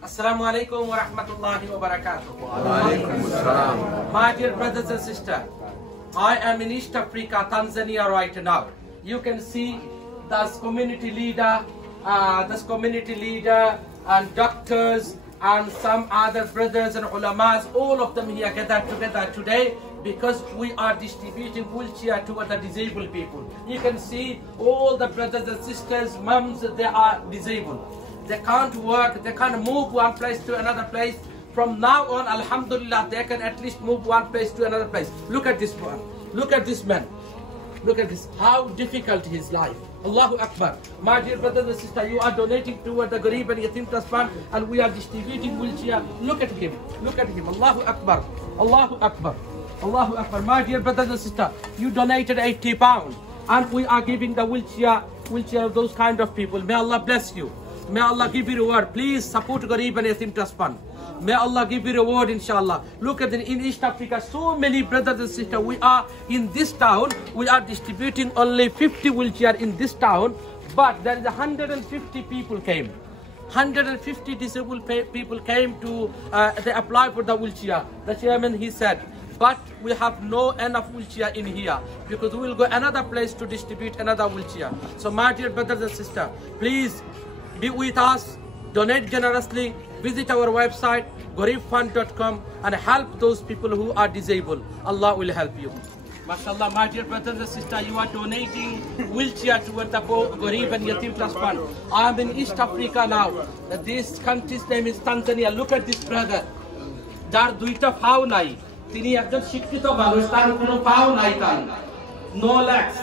Assalamu alaikum wa rahmatullahi wa barakatuh. Wa alaikum assalam. My dear brothers and sisters, I am in East Africa, Tanzania right now. You can see this community leader and doctors and some other brothers and ulamas, all of them here gathered together today because we are distributing wheelchair to the disabled people. You can see all the brothers and sisters, moms, they are disabled. They can't work, they can't move one place to another place. From now on, alhamdulillah, they can at least move one place to another place. Look at this one. Look at this man. Look at this. How difficult his life. Allahu Akbar. My dear brothers and sisters, you are donating toward the Garib and Yatim Trust Fund and we are distributing wheelchair. Look at him. Look at him. Allahu Akbar. Allahu Akbar. Allahu Akbar. My dear brothers and sisters, you donated £80 and we are giving the wheelchair of those kind of people. May Allah bless you. May Allah give you reward. Please support Garib and Yatim Trust Fund. May Allah give you reward, inshallah. Look at in East Africa, so many brothers and sisters. We are in this town. We are distributing only 50 wheelchair in this town, but there is 150 people came. 150 disabled people came to they apply for the wheelchair. The chairman, he said, but we have no enough wheelchair in here because we will go another place to distribute another wheelchair. So my dear brothers and sisters, please be with us, donate generously, visit our website garibfund.com and help those people who are disabled. Allah will help you. MashaAllah, my dear brothers and sisters, you are donating wheelchair toward the Garib and Yatim Trust Fund. I am in East Africa now. This country's name is Tanzania. Look at this brother. Dar duita pao nai. Tini ekjon shikkito manush, tar kono pao nai tai. No legs.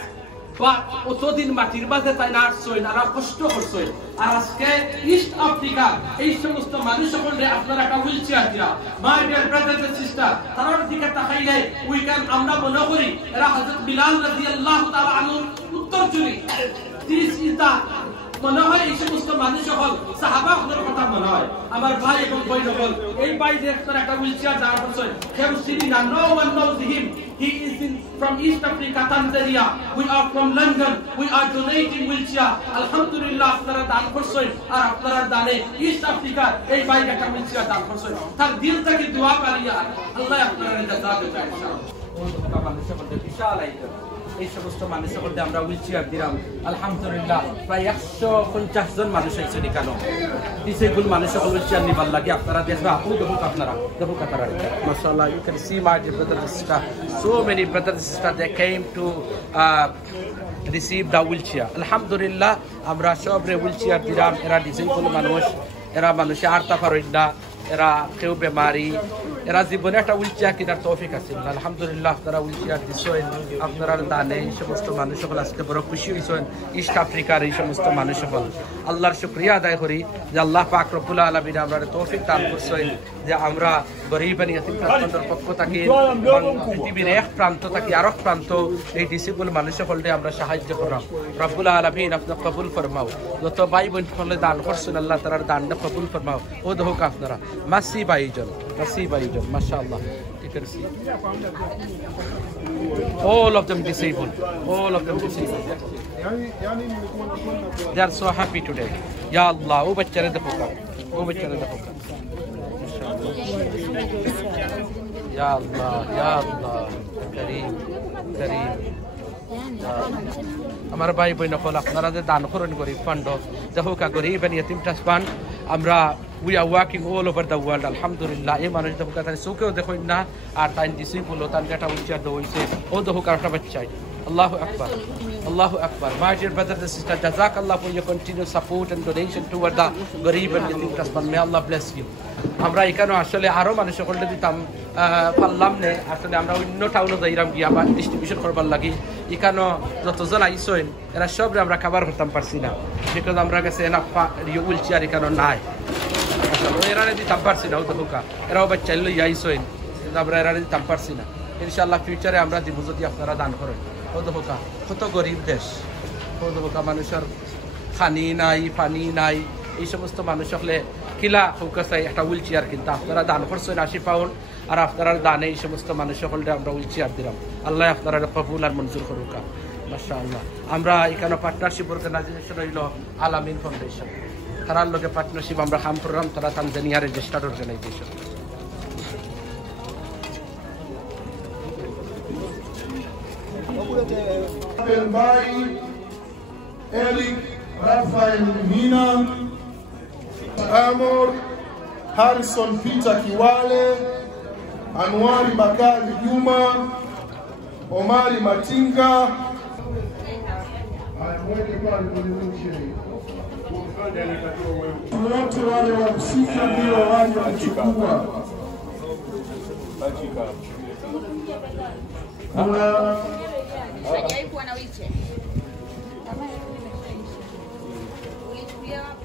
But অতদিন মাটির মাঝে তাই না আসছেন আর কষ্ট করছেন আর আজকে east Africa এই সমস্ত মানুষ সকলে আপনারা একটা হুইলচেয়ার দিয়া my dear brothers and sister তার দিকে তাকাইলে উই ক্যান আমরা মনে করি এরা হযরত বিলাল রাদিয়াল্লাহু তাআলা আনহু উত্তরসূরি দিস ইজ দা মনে হয় এই সমস্ত মানুষ সকল সাহাবাদের কথা মনে হয় আমার ভাই এবং বোন সকল এই ভাই যে একটা হুইলচেয়ার যারা করছেন কেউ চিনি না no one knows him. He is from East Africa, Tanzania. We are from London. We are donating wheelchair. Alhamdulillah, আপনারা দান করছেন আর আপনারা দানে East Africa এই বাইরে একটা wheelchair দান করছেন. তার দিল থেকে দোয়া করিয়া আল্লাহ আপনারা জাযাত দেয় ইনশাআল্লাহ. ওই কথা মানুষের মধ্যে বিশাল আইতো এই সমস্ত মানুষের মধ্যে আমরা হুইলচেয়ার দিলাম আলহামদুলিল্লাহ প্রায় 150 জন মানুষ আইছে এখানে ডিসেবল মানুষ সকল হুইলচেয়ার নিবার লাগে আপনারা দেখবা আপনি দেখুন আপনারা মাশাআল্লাহ you can see my brothers and sisters, so many brothers and sisters they came to receive the wheelchair. Alhamdulillah আমরা সবরে হুইলচেয়ার দিলাম. এরা ডিসেবল মানুষ, এরা মানুষে আরতা পারেন না, এরা কেউ বেমারি, এরা জীবনে একটা হুইলচেয়ার কেনার তৌফিক আছে. আলহামদুলিল্লাহ আপনারা হুইলচেয়ার দিচ্ছেন, আপনারা দানে এই সমস্ত মানুষ সকল আজকে বড় খুশি হয়েছেন. ইস্ট আফ্রিকার এই সমস্ত মানুষ সকল আল্লাহর শুকরিয়া আদায় করি যে আল্লাহ পাক রব্বুল আলামিন আমরা তৌফিক দান করছেন যে আমরা গরিব আর ইয়াতিম ট্রাস্টের পক্ষ থেকে পৃথিবীর এক প্রান্ত থেকে আরেক প্রান্ত এই ডিসেবল মানুষ সকলকে আমরা সাহায্য করলাম. রব্বুল আলামিন আপনি কবুল ফরমাও. যত ভাই বোন সকলে দান করছেন আল্লাহ তাআলার দানটা কবুল ফরমাও. ও দেখো আপনারা মাসি ভাইজন, mashallah, you can see all of them disabled, they are so happy today. Ya Allah, o bachare dekho ka, ya Allah, kareem আমার ভাই বোন সকল আপনারা যে দান করেন গরিব ফান্ড দেখো কা গরিব and yatim trust fund আমরা we are working all over the world. Alhamdulillah এই মানুষ দেখো তাই সুকেও দেখুন না আর তাই ডিসেবল তান কাটা উচ্চার দইছে ও দেখো কাটা বাচ্চাই. Allahu Akbar, Allahu Akbar. My dear brothers and sisters, Jazakallah for your continued support and donation toward the Garib and Yatim Trust Fund. May Allah bless you. আমরা এখানে আসলে আরো মানুষ সকলকে দিতাম পারলাম না, আসলে আমরা অন্য টাউনে যাইরাম গিয়া বা ডিস্ট্রিবিউশন করবার লাগি. এখানে যতজন আইসেন এরা সবরে আমরা খাবার করতাম পারছি না বিকজ আমরা কাছে হুইলচেয়ার এখানে নাই. আসলে এরা দিতাম পারছি না, ও দেখুকা এরাও বাচ্চা লই আইসেন আমরা এরা দিতাম পারছি না. ইনশাআল্লাহ ফিউচারে আমরা দিব যদি আপনারা দান করেন. ও দেখুকা কত গরিব দেশ, ও দেখুকা মানুষের খানি নাই, পানি নাই, এই সমস্ত মানুষ হলে কিলা ফোকাসাই একটা হুইলচেয়ার কিন্তু আপনারা দান করছেন 80 পাউন্ড আর আপনারা দানে এই সমস্ত মানুষ সকলকে আমরা হুইলচেয়ার দিলাম. আল্লাহ আপনারা কবুল আর মঞ্জুর করুকা. মাশাআল্লাহ আমরা এখানে পার্টনারশিপ অর্গানাইজেশন হইল আলামিন ফাউন্ডেশন. তারার লগে পার্টনারশিপ আমরা কাম করলাম তারা Tanzania registered organisation Elbai, Eric, Rafael Mina, Amor, Harrison Peter Kiwale, Anwari Bakari Juma, Omari Matinga. Wote wale wahusika ndio waje kuchukua. Hajawahi kuwa na wheelchair. Ulichukulia wapi?